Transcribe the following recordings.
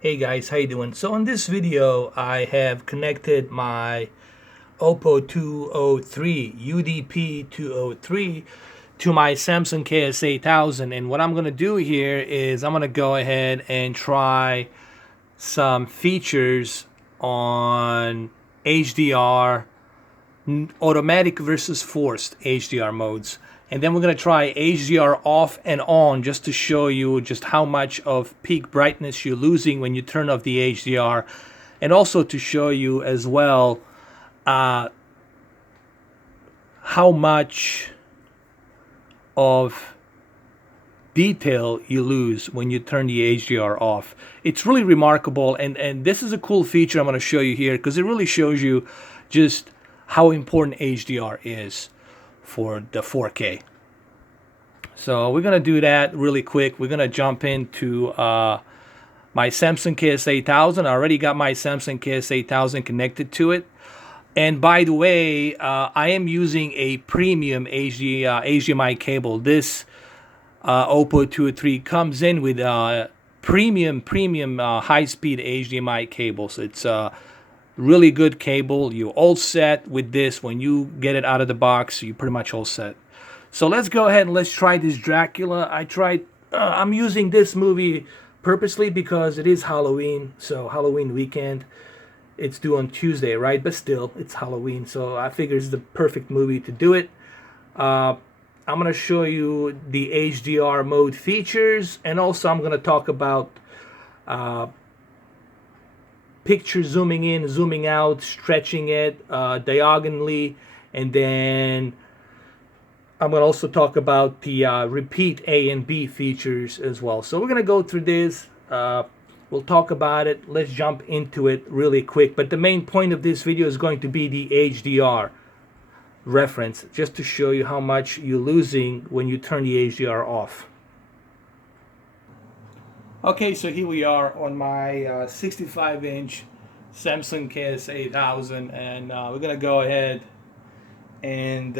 Hey guys, how you doing? So in this video, I have connected my OPPO 203 UDP 203 to my Samsung KS8000, and what I'm gonna do here is I'm gonna go ahead and try some features on HDR automatic versus forced HDR modes. And then we're going to try HDR off and on just to show you just how much of peak brightness you're losing when you turn off the HDR. And also to show you as well how much of detail you lose when you turn the HDR off. It's really remarkable, and this is a cool feature I'm going to show you here because it really shows you just how important HDR is for the 4K. So we're going to do that really quick. We're going to jump into my Samsung KS8000. I already got my Samsung KS8000 connected to it. And by the way, I am using a premium HDMI cable. This OPPO 203 comes in with premium high-speed HDMI cable. So it's really good cable. You're all set with this. When you get it out of the box, you're pretty much all set. So let's go ahead and let's try this Dracula. I'm using this movie purposely because it is Halloween. So Halloween weekend. It's due on Tuesday, right? But still, it's Halloween. So I figure it's the perfect movie to do it. I'm going to show you the HDR mode features. And also I'm going to talk about picture zooming in, zooming out, stretching it diagonally, and then I'm going to also talk about the repeat A and B features as well. So we're going to go through this. We'll talk about it. Let's jump into it really quick. But the main point of this video is going to be the HDR reference, just to show you how much you're losing when you turn the HDR off. Okay, so here we are on my 65-inch Samsung KS8000, and we're gonna go ahead and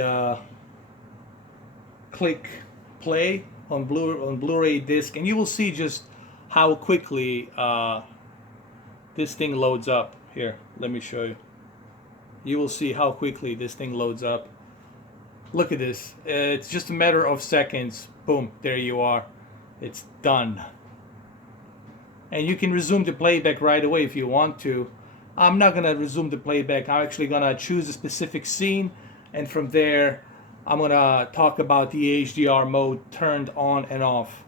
click play on Blu-ray disc, and you will see just how quickly this thing loads up. Here, let me show you. You will see how quickly this thing loads up. Look at this. It's just a matter of seconds. Boom, there you are. It's done. And you can resume the playback right away if you want to. I'm not going to resume the playback. I'm actually going to choose a specific scene, and from there I'm going to talk about the HDR mode turned on and off.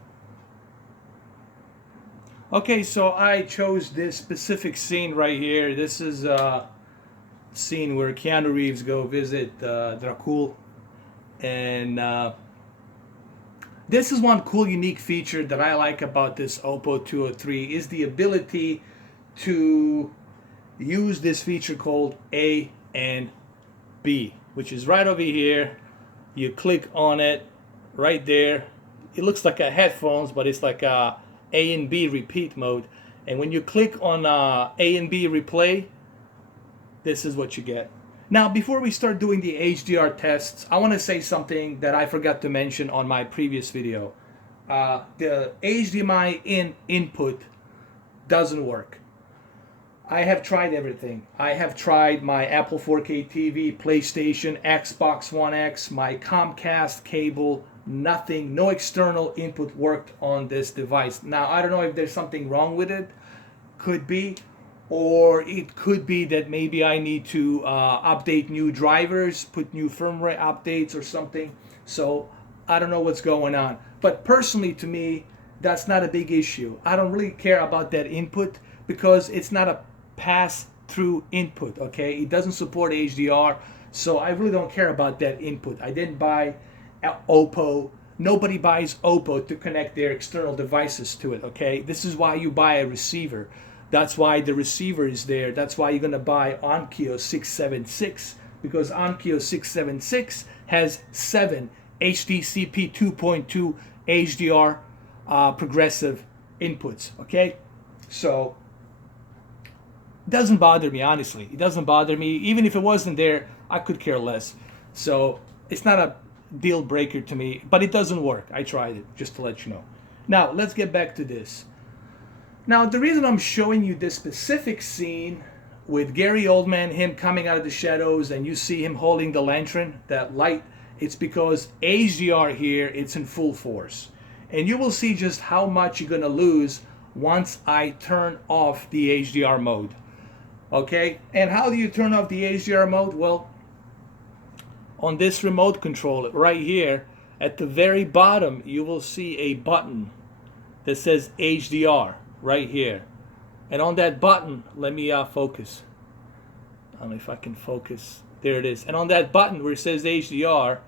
Okay, so I chose this specific scene right here. This is a scene where Keanu Reeves go visit Dracul, and this is one cool unique feature that I like about this OPPO 203 is the ability to use this feature called A and B, which is right over here. You click on it right there. It looks like a headphones, but it's like a and B repeat mode. And when you click on A and B replay, this is what you get. Now, before we start doing the HDR tests, I want to say something that I forgot to mention on my previous video. The HDMI input doesn't work. I have tried everything. I have tried my Apple 4K TV, PlayStation, Xbox One X, my Comcast cable, nothing, no external input worked on this device. Now, I don't know if there's something wrong with it. Could be. Or it could be that maybe I need to update new drivers, put new firmware updates or something. So I don't know what's going on. But personally to me, that's not a big issue. I don't really care about that input because it's not a pass-through input, okay? It doesn't support HDR, so I really don't care about that input. I didn't buy OPPO. Nobody buys OPPO to connect their external devices to it, okay? This is why you buy a receiver. That's why the receiver is there. That's why you're going to buy Onkyo 676, because Onkyo 676 has 7 HDCP 2.2 HDR progressive inputs, okay? So it doesn't bother me, honestly. It doesn't bother me. Even if it wasn't there, I could care less. So it's not a deal breaker to me, but it doesn't work. I tried it, just to let you know. Now, let's get back to this. Now, the reason I'm showing you this specific scene with Gary Oldman, him coming out of the shadows, and you see him holding the lantern, that light, it's because HDR here, it's in full force. And you will see just how much you're gonna lose once I turn off the HDR mode. Okay, and how do you turn off the HDR mode? Well, on this remote control right here, at the very bottom, you will see a button that says HDR right here. And on that button, let me focus. I don't know if I can focus. There it is. And on that button where it says HDR,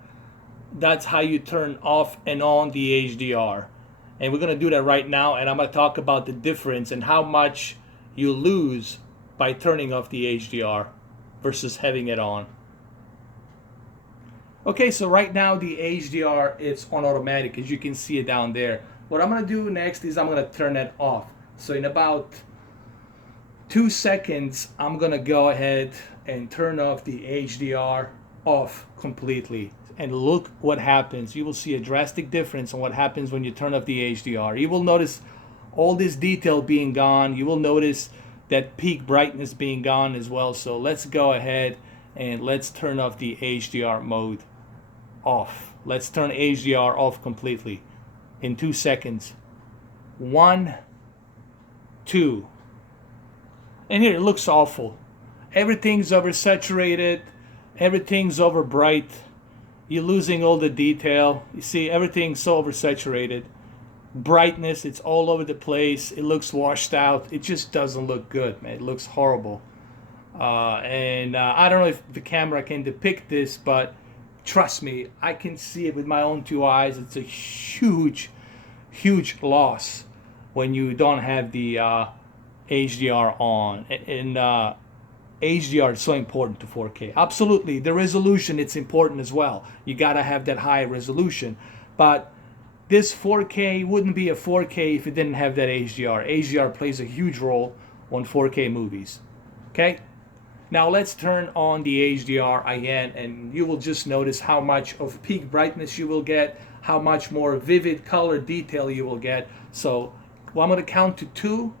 that's how you turn off and on the HDR. And we're going to do that right now, and I'm going to talk about the difference and how much you lose by turning off the HDR versus having it on. Okay, so right now the HDR is on automatic, as you can see it down there. What I'm going to do next is I'm going to turn it off. So in about 2 seconds, I'm going to go ahead and turn off the HDR off completely. And look what happens. You will see a drastic difference on what happens when you turn off the HDR. You will notice all this detail being gone. You will notice that peak brightness being gone as well. So let's go ahead and let's turn off the HDR mode off. Let's turn HDR off completely in 2 seconds. 1, 2. And here it looks awful. Everything's oversaturated. Everything's over bright. You're losing all the detail. You see, everything's so oversaturated. Brightness, it's all over the place. It looks washed out. It just doesn't look good, man. It looks horrible. I don't know if the camera can depict this, but trust me, I can see it with my own 2 eyes. It's a huge, huge loss when you don't have the HDR on. And HDR is so important to 4K. Absolutely, the resolution, it's important as well. You gotta have that high resolution. But this 4K wouldn't be a 4K if it didn't have that HDR. HDR plays a huge role on 4K movies. Okay? Now let's turn on the HDR again, and you will just notice how much of peak brightness you will get, how much more vivid color detail you will get. So I'm gonna count to 2,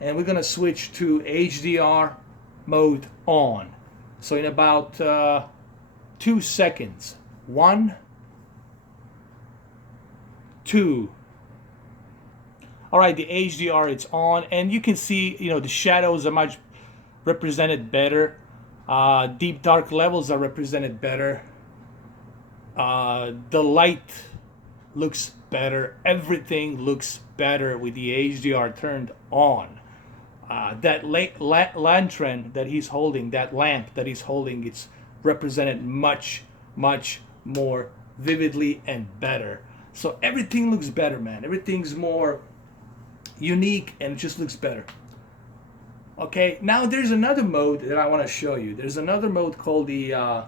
and we're gonna switch to HDR mode on. So in about 2 seconds. 1, 2. All right, the HDR, it's on, and you can see, you know, the shadows are much represented better. Deep dark levels are represented better. The light looks better. Everything looks better with the HDR turned on. That lantern that he's holding, that lamp that he's holding, it's represented much, much more vividly and better. So everything looks better, man. Everything's more unique and it just looks better. Okay, now there's another mode that I want to show you. There's another mode called the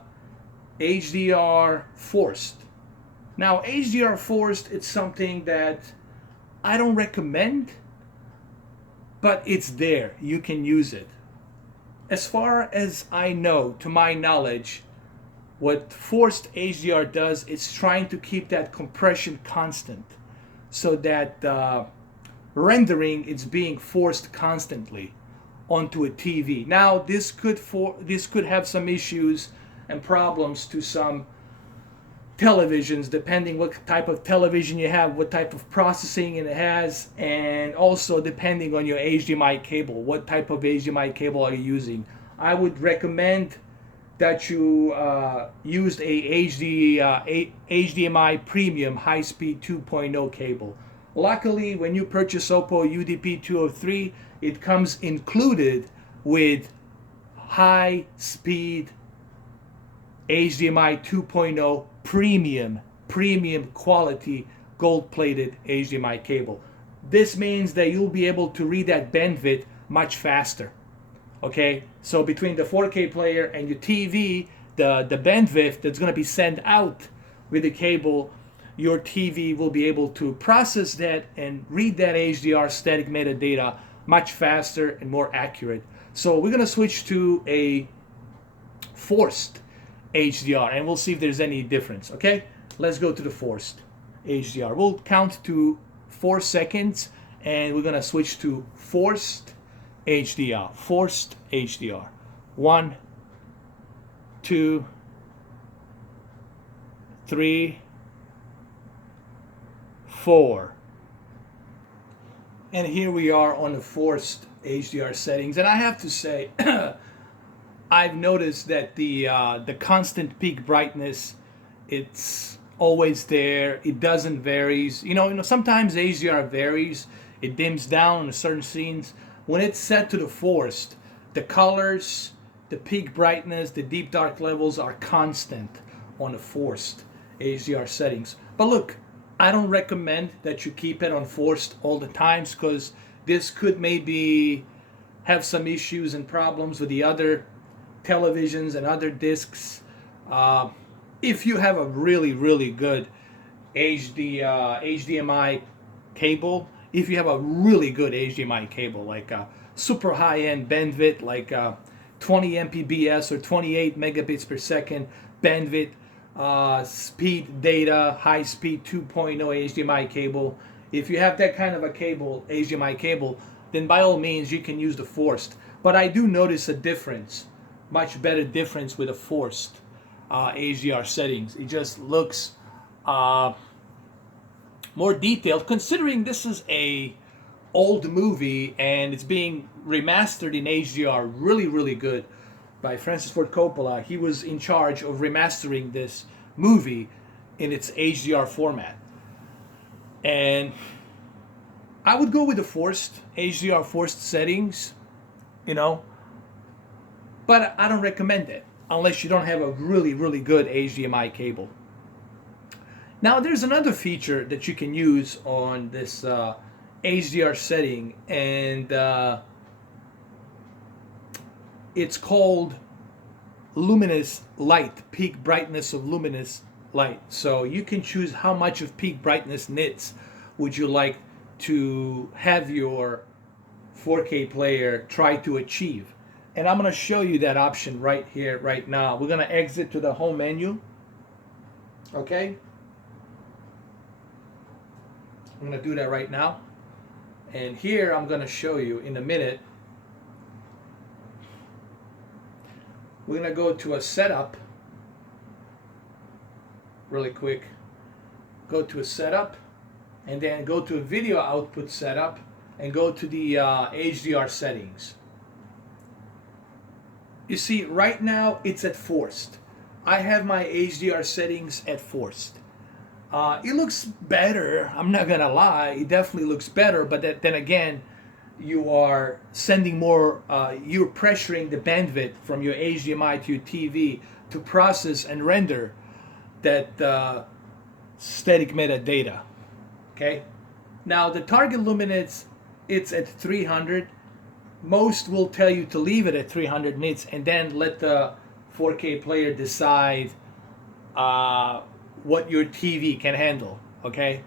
HDR Forced. Now, HDR Forced, it's something that I don't recommend, but it's there. You can use it. As far as I know, to my knowledge, what Forced HDR does is trying to keep that compression constant so that rendering is being forced constantly onto a TV. Now, this could have some issues and problems to some televisions, depending what type of television you have, what type of processing it has, and also depending on your HDMI cable. What type of HDMI cable are you using? I would recommend that you use a HDMI Premium high-speed 2.0 cable. Luckily, when you purchase OPPO UDP 203, it comes included with high-speed HDMI 2.0 premium quality gold-plated HDMI cable. This means that you'll be able to read that bandwidth much faster. Okay, so between the 4K player and your TV, the bandwidth that's going to be sent out with the cable, your TV will be able to process that and read that HDR static metadata much faster and more accurate. So we're going to switch to a Forced HDR and we'll see if there's any difference. Okay, let's go to the Forced HDR. We'll count to 4 seconds and we're gonna switch to Forced HDR. Forced HDR. 1, 2, 3, 4. And here we are on the Forced HDR settings. And I have to say, I've noticed that the constant peak brightness, it's always there. It doesn't varies. Sometimes HDR varies. It dims down in certain scenes. When it's set to the Forced, the colors, the peak brightness, the deep dark levels are constant on the Forced HDR settings. But look, I don't recommend that you keep it on Forced all the times, because this could maybe have some issues and problems with the other televisions and other discs. If you have a really good HDMI cable, if you have a really good HDMI cable, like a super high-end bandwidth, like 20 Mbps or 28 megabits per second bandwidth, speed data, high speed 2.0 HDMI cable. If you have that kind of a cable, HDMI cable, then by all means you can use the Forced. But I do notice a difference, much better difference with the Forced HDR settings. It just looks more detailed, considering this is a old movie and it's being remastered in HDR, really good, by Francis Ford Coppola. He was in charge of remastering this movie in its HDR format. And I would go with the Forced, HDR Forced settings, but I don't recommend it unless you don't have a really good HDMI cable. Now there's another feature that you can use on this HDR setting, and it's called luminous light, peak brightness of luminous light. So you can choose how much of peak brightness nits would you like to have your 4K player try to achieve. And I'm going to show you that option right here, right now. We're going to exit to the home menu. Okay? I'm going to do that right now. And here I'm going to show you in a minute. We're going to go to a setup really quick. Go to a setup, and then go to a video output setup, and go to the HDR settings. You see, right now it's at Forced. I have my HDR settings at Forced. It looks better, I'm not gonna lie, it definitely looks better, but then again, you are sending more, you're pressuring the bandwidth from your HDMI to your TV to process and render that static metadata. Okay? Now the target luminance, it's at 300. Most will tell you to leave it at 300 nits and then let the 4K player decide what your TV can handle, okay?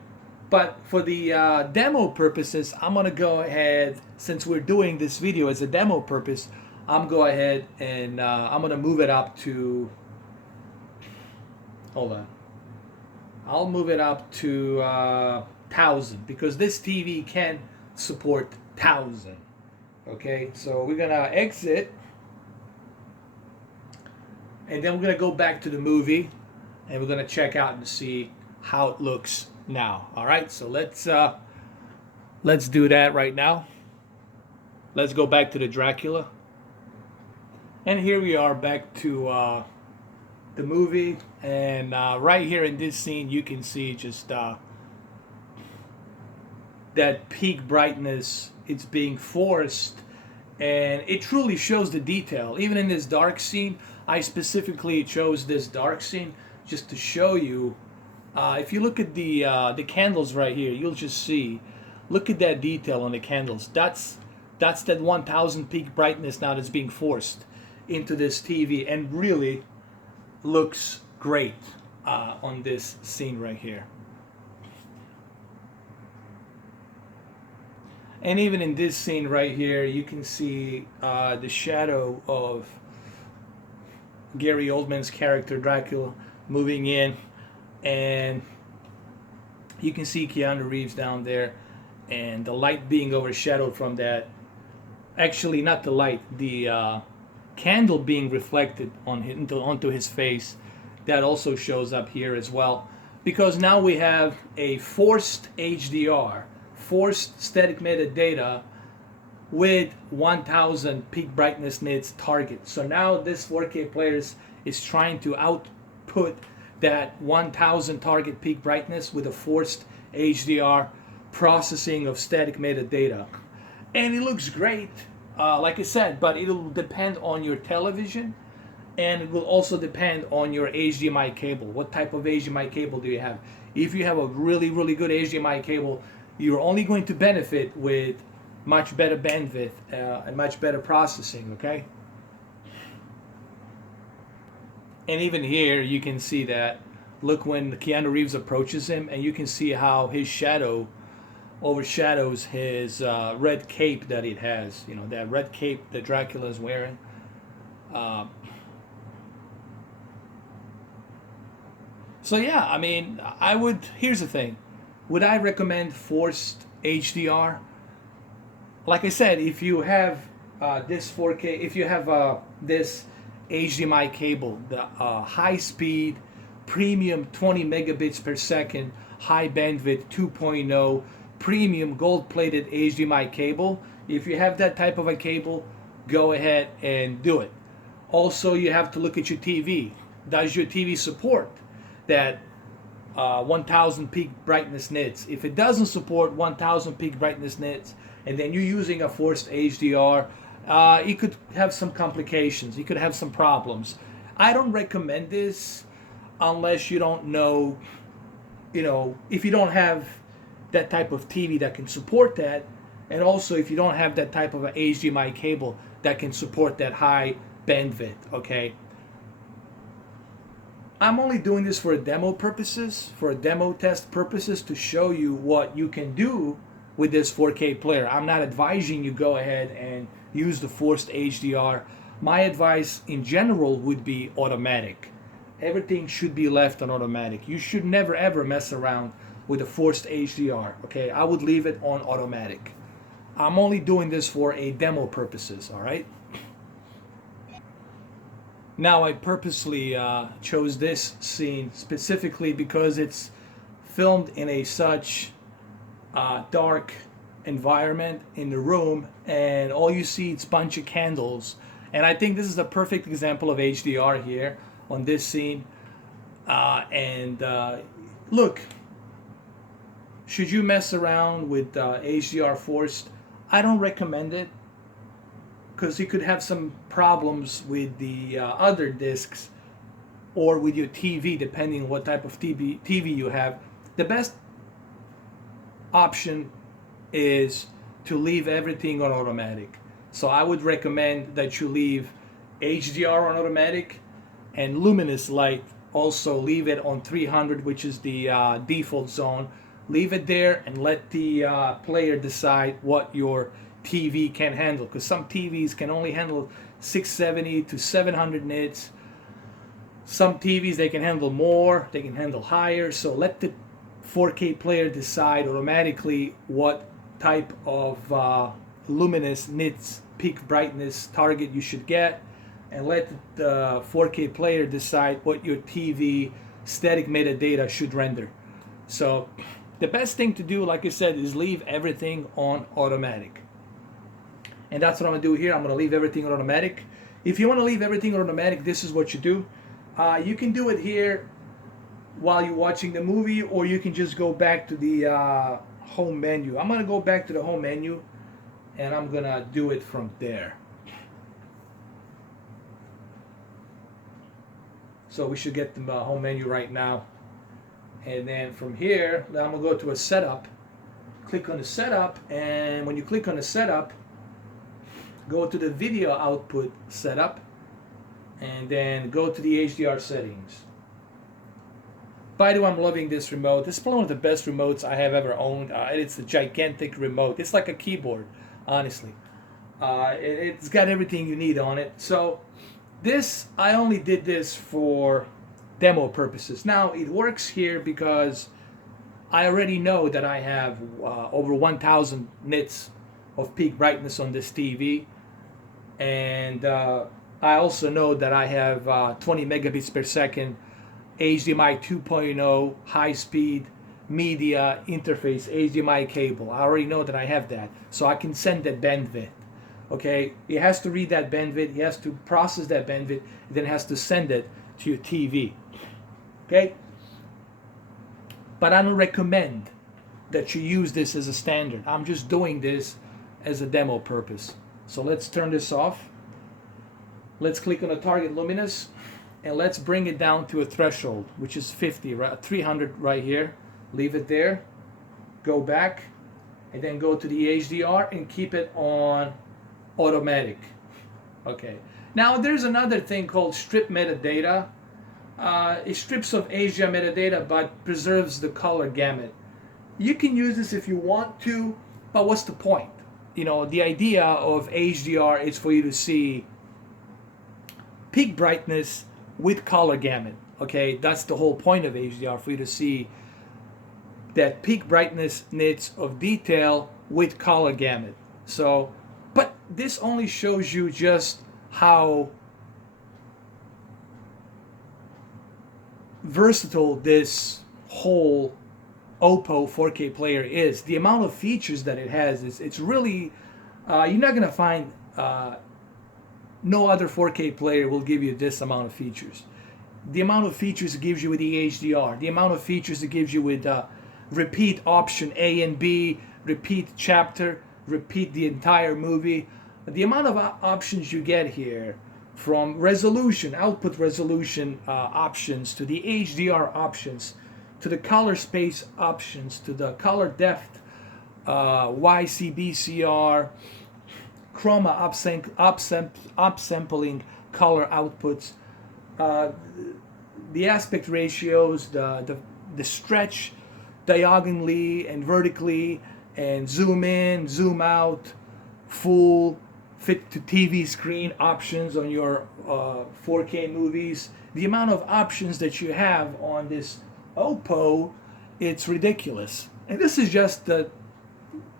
But for the demo purposes, I'm gonna go ahead, since we're doing this video as a demo purpose, I'm go ahead and I'm gonna move it up to, hold on, I'll move it up to 1000, because this TV can support 1000. Okay, so we're gonna exit, and then we're gonna go back to the movie, and we're gonna check out and see how it looks now. All right, so let's do that right now. Let's go back to the Dracula, and here we are back to the movie, and right here in this scene you can see just that peak brightness. It's being forced, and it truly shows the detail. Even in this dark scene, I specifically chose this dark scene just to show you. If you look at the candles right here, you'll just see. Look at that detail on the candles. That's that 1000 peak brightness now that's being forced into this TV, and really looks great on this scene right here. And even in this scene right here, you can see the shadow of Gary Oldman's character Dracula moving in, and you can see Keanu Reeves down there, and the light being overshadowed from that. Actually, not the light, the candle being reflected onto his face. That also shows up here as well. Because now we have a forced HDR, forced static metadata, with 1000 peak brightness nits target. So now this 4K player is trying to output that 1000 target peak brightness with a forced HDR processing of static metadata. And it looks great, like I said, but it'll depend on your television, and it will also depend on your HDMI cable. What type of HDMI cable do you have? If you have a really, really good HDMI cable, you're only going to benefit with much better bandwidth and much better processing, okay? And even here, you can see that. Look when Keanu Reeves approaches him, and you can see how his shadow overshadows his red cape that it has. You know, that red cape that Dracula is wearing. So yeah, I mean, here's the thing. Would I recommend Forced HDR? Like I said, if you have this 4K, if you have this HDMI cable, the high speed, premium 20 megabits per second, high bandwidth 2.0, premium gold plated HDMI cable, if you have that type of a cable, go ahead and do it. Also, you have to look at your TV. Does your TV support that 1000 peak brightness nits? If it doesn't support 1000 peak brightness nits, and then you're using a forced HDR, it could have some complications. You could have some problems. I don't recommend this unless you don't know, if you don't have that type of TV that can support that, and also if you don't have that type of a HDMI cable that can support that high bandwidth, okay? I'm only doing this for demo purposes, for demo test purposes, to show you what you can do with this 4K player. I'm not advising you go ahead and use the forced HDR. My advice in general would be automatic. Everything should be left on automatic. You should never ever mess around with a forced HDR, okay? I would leave it on automatic. I'm only doing this for a demo purposes, all right? Now I purposely chose this scene specifically because it's filmed in a such dark environment in the room, and all you see is a bunch of candles. And I think this is a perfect example of HDR here on this scene. Look, should you mess around with HDR Forced? I don't recommend it, because you could have some problems with the other discs or with your TV, depending on what type of TV you have. The best option is to leave everything on automatic. So I would recommend that you leave HDR on automatic, and luminous light also leave it on 300, which is the default zone. Leave it there and let the player decide what your TV can handle, because some TVs can only handle 670 to 700 nits. Some TVs, they can handle more, they can handle higher. So let the 4K player decide automatically what type of luminous nits peak brightness target you should get, and let the 4K player decide what your TV static metadata should render. So the best thing to do, like I said, is leave everything on automatic. And that's what I'm going to do here. I'm going to leave everything on automatic. If you want to leave everything on automatic, this is what you do. You can do it here while you're watching the movie, or you can just go back to the home menu. I'm going to go back to the home menu, and I'm going to do it from there. So we should get the home menu right now. And then from here, I'm going to go to a setup. Click on the setup, and when you click on the setup, go to the video output setup, and then go to the HDR settings. By the way, I'm loving this remote. This is probably one of the best remotes I have ever owned. It's a gigantic remote. It's like a keyboard, honestly. It's got everything you need on it. So this, I only did this for demo purposes. Now it works here because I already know that I have over 1,000 nits of peak brightness on this TV, and I also know that I have 20 megabits per second HDMI 2.0 high-speed media interface HDMI cable. I already know that I have that, so I can send that bandwidth. Okay, it has to read that bandwidth, it has to process that bandwidth, then it has to send it to your TV. Okay, but I don't recommend that you use this as a standard. I'm just doing this as a demo purpose. So let's turn this off. Let's click on the target luminance, and let's bring it down to a threshold, which is 50, right, 300 right here. Leave it there. Go back, and then go to the HDR and keep it on automatic. Okay. Now there's another thing called strip metadata. It strips of HDR metadata but preserves the color gamut. You can use this if you want to, but what's the point? You know, the idea of HDR is for you to see peak brightness with color gamut. Okay, that's the whole point of HDR, for you to see that peak brightness nits of detail with color gamut. So, but this only shows you just how versatile this whole OPPO 4K player is. The amount of features that it has is, it's really, you're not gonna find, no other 4K player will give you this amount of features. The amount of features it gives you with the HDR, the amount of features it gives you with repeat option A and B, repeat chapter, repeat the entire movie. The amount of options you get here, from resolution, output resolution options, to the HDR options, to the color space options, to the color depth, YCBCR, chroma upsampling color outputs, the aspect ratios, the stretch diagonally and vertically, and zoom in, zoom out, full fit to TV screen options on your 4K movies. The amount of options that you have on this OPPO, it's ridiculous. And this is just the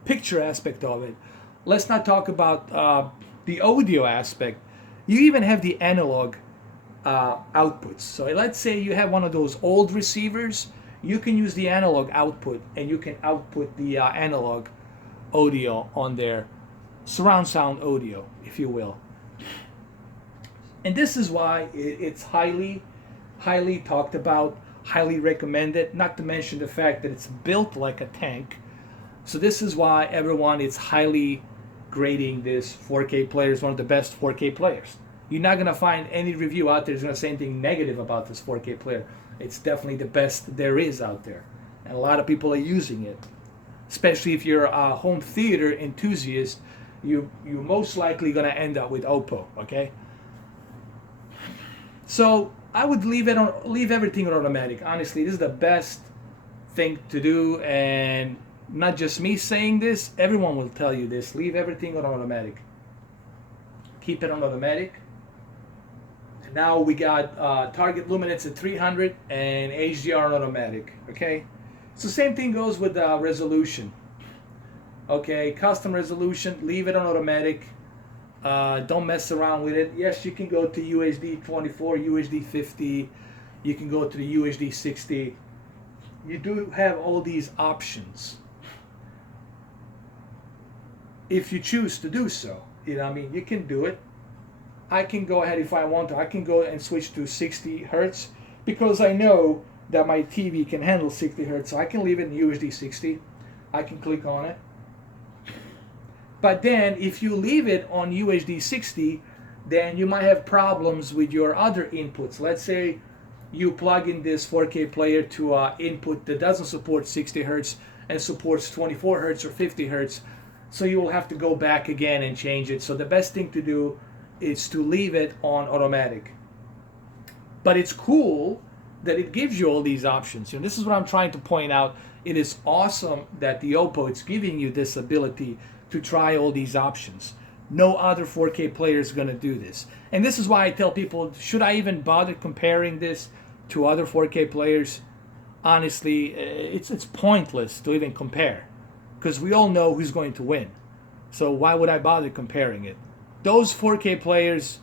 picture aspect of it. Let's not talk about the audio aspect. You even have the analog outputs. So let's say you have one of those old receivers, you can use the analog output, and you can output the analog audio on there, surround sound audio, if you will. And this is why it's highly talked about, highly recommended, not to mention the fact that it's built like a tank. So this is why everyone is highly grading this 4K player as one of the best 4K players. You're not going to find any review out there that's going to say anything negative about this 4K player. It's definitely the best there is out there. And a lot of people are using it. Especially if you're a home theater enthusiast, you're most likely going to end up with OPPO, okay? So I would leave everything on automatic. Honestly, this is the best thing to do, and not just me saying this, everyone will tell you this. Leave everything on automatic. Keep it on automatic. And now we got target luminance at 300 and HDR on automatic, okay? So same thing goes with resolution. Okay, custom resolution, leave it on automatic. Don't mess around with it. Yes, you can go to UHD 24, UHD 50. You can go to the UHD 60. You do have all these options if you choose to do so. You know, I mean, you can do it. I can go ahead if I want to. I can go and switch to 60 hertz because I know that my TV can handle 60 hertz. So I can leave it in UHD 60. I can click on it. But then if you leave it on UHD 60, then you might have problems with your other inputs. Let's say you plug in this 4K player to an input that doesn't support 60 hertz and supports 24 hertz or 50 hertz. So you will have to go back again and change it. So the best thing to do is to leave it on automatic. But it's cool that it gives you all these options. And this is what I'm trying to point out. It is awesome that the OPPO is giving you this ability to try all these options. No other 4K player is going to do this. And this is why I tell people, should I even bother comparing this to other 4K players? honestly, it's pointless to even compare, because we all know who's going to win. So why would I bother comparing it? Those 4K players,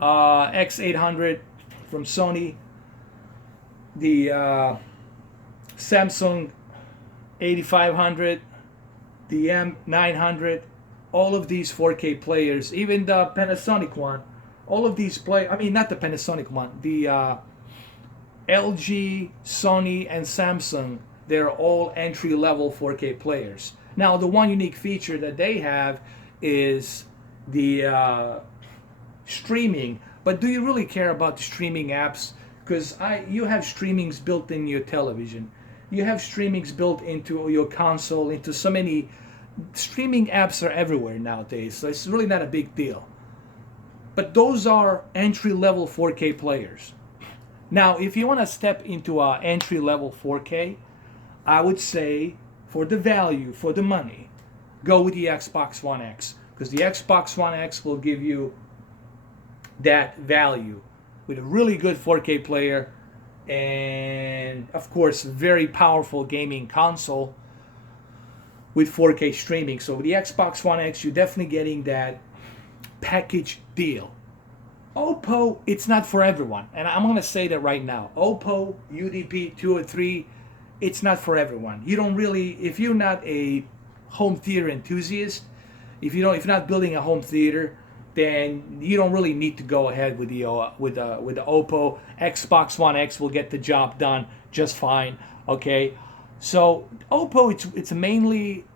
X800 from Sony, the Samsung 8500, the M900, all of these 4K players, even the Panasonic one, all of these I mean, not the Panasonic one, the LG, Sony, and Samsung, they're all entry-level 4K players. Now, the one unique feature that they have is the streaming. But do you really care about the streaming apps? Because you have streamings built in your television. You have streamings built into your console, into so many. Streaming apps are everywhere nowadays, so it's really not a big deal. But those are entry-level 4K players. Now, if you want to step into an entry-level 4K, I would say for the value, for the money, go with the Xbox One X. Because the Xbox One X will give you that value with a really good 4K player and, of course, very powerful gaming console with 4K streaming. So with the Xbox One X, you're definitely getting that package deal. OPPO, it's not for everyone. And I'm going to say that right now. OPPO UDP 203, it's not for everyone. You don't really, if you're not a home theater enthusiast, if you're not building a home theater, then you don't really need to go ahead with the OPPO. Xbox One X will get the job done just fine. Okay, so OPPO, it's mainly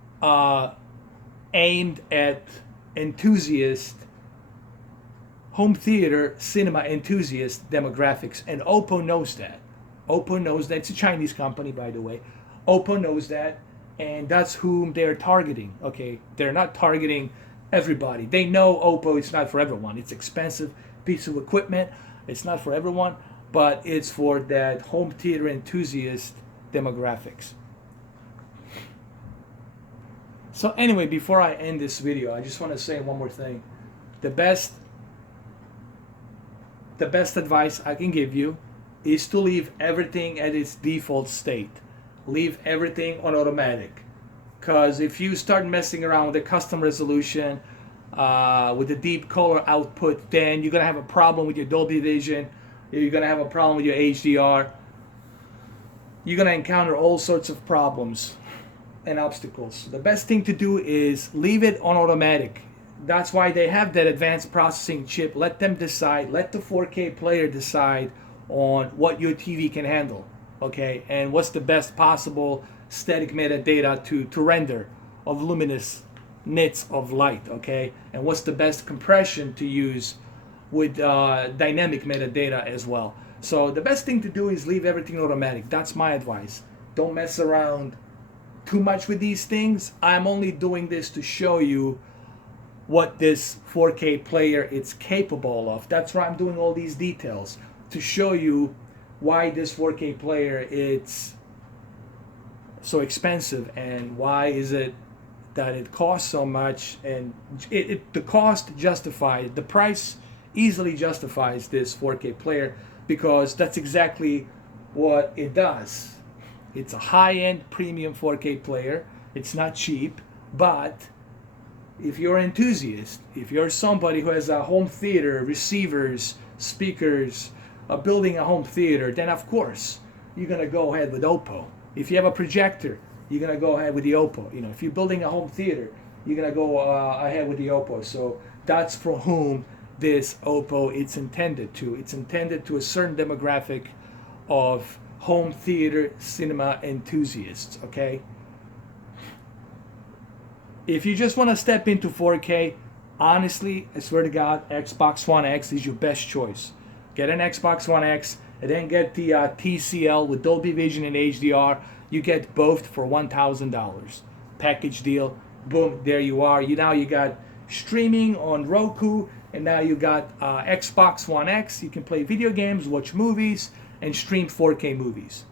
aimed at enthusiast home theater cinema enthusiast demographics, and OPPO knows that. OPPO knows that. It's a Chinese company, by the way. OPPO knows that, and that's whom they're targeting. Okay, they're not targeting everybody. They know OPPO is not for everyone. It's expensive piece of equipment. It's not for everyone, but it's for that home theater enthusiast demographics. So anyway, before I end this video, I just want to say one more thing. The best advice I can give you is to leave everything at its default state. Leave everything on automatic. Because if you start messing around with the custom resolution, with the deep color output, then you're going to have a problem with your Dolby Vision. You're going to have a problem with your HDR. You're going to encounter all sorts of problems and obstacles. The best thing to do is leave it on automatic. That's why they have that advanced processing chip. Let them decide. Let the 4K player decide on what your TV can handle. Okay, and what's the best possible static metadata to render of luminous nits of light, okay? And what's the best compression to use with dynamic metadata as well. So the best thing to do is leave everything automatic. That's my advice. Don't mess around too much with these things. I'm only doing this to show you what this 4K player is capable of. That's why I'm doing all these details, to show you why this 4K player it's so expensive and why is it that it costs so much, and the cost justifies, the price easily justifies this 4K player, because that's exactly what it does. It's a high-end premium 4K player. It's not cheap, but if you're an enthusiast, if you're somebody who has a home theater, receivers, speakers, building a home theater, then of course you're gonna go ahead with OPPO. If you have a projector, you're gonna go ahead with the OPPO. You know, if you're building a home theater, you're gonna go ahead with the OPPO. So that's for whom this OPPO it's intended to. It's intended to a certain demographic of home theater cinema enthusiasts. Okay. If you just want to step into 4K, honestly, I swear to God, Xbox One X is your best choice. Get an Xbox One X and then get the TCL with Dolby Vision and HDR. You get both for $1,000. Package deal. Boom, there you are. Now you got streaming on Roku, and now you got Xbox One X. You can play video games, watch movies, and stream 4K movies.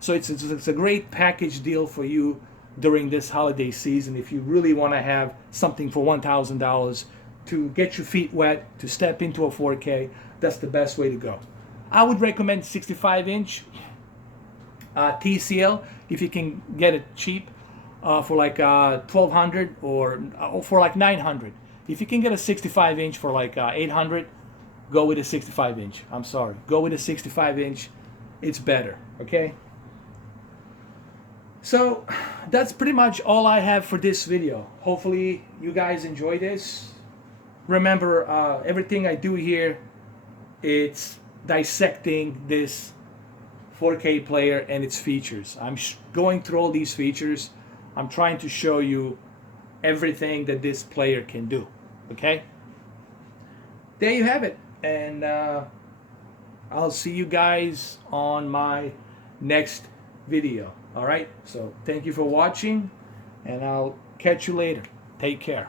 So it's a great package deal for you during this holiday season if you really want to have something for $1,000 to get your feet wet, to step into a 4K. That's the best way to go. I would recommend 65-inch TCL, if you can get it cheap, for like 1200 or for like 900. If you can get a 65 inch for like 800, go with a 65 inch. I'm sorry, go with a 65 inch. It's better. Okay. So that's pretty much all I have for this video. Hopefully you guys enjoy this. Remember, everything I do here, it's dissecting this 4K player and its features. I'm going through all these features. I'm trying to show you everything that this player can do. Okay? There you have it. And I'll see you guys on my next video. All right? So thank you for watching, and I'll catch you later. Take care.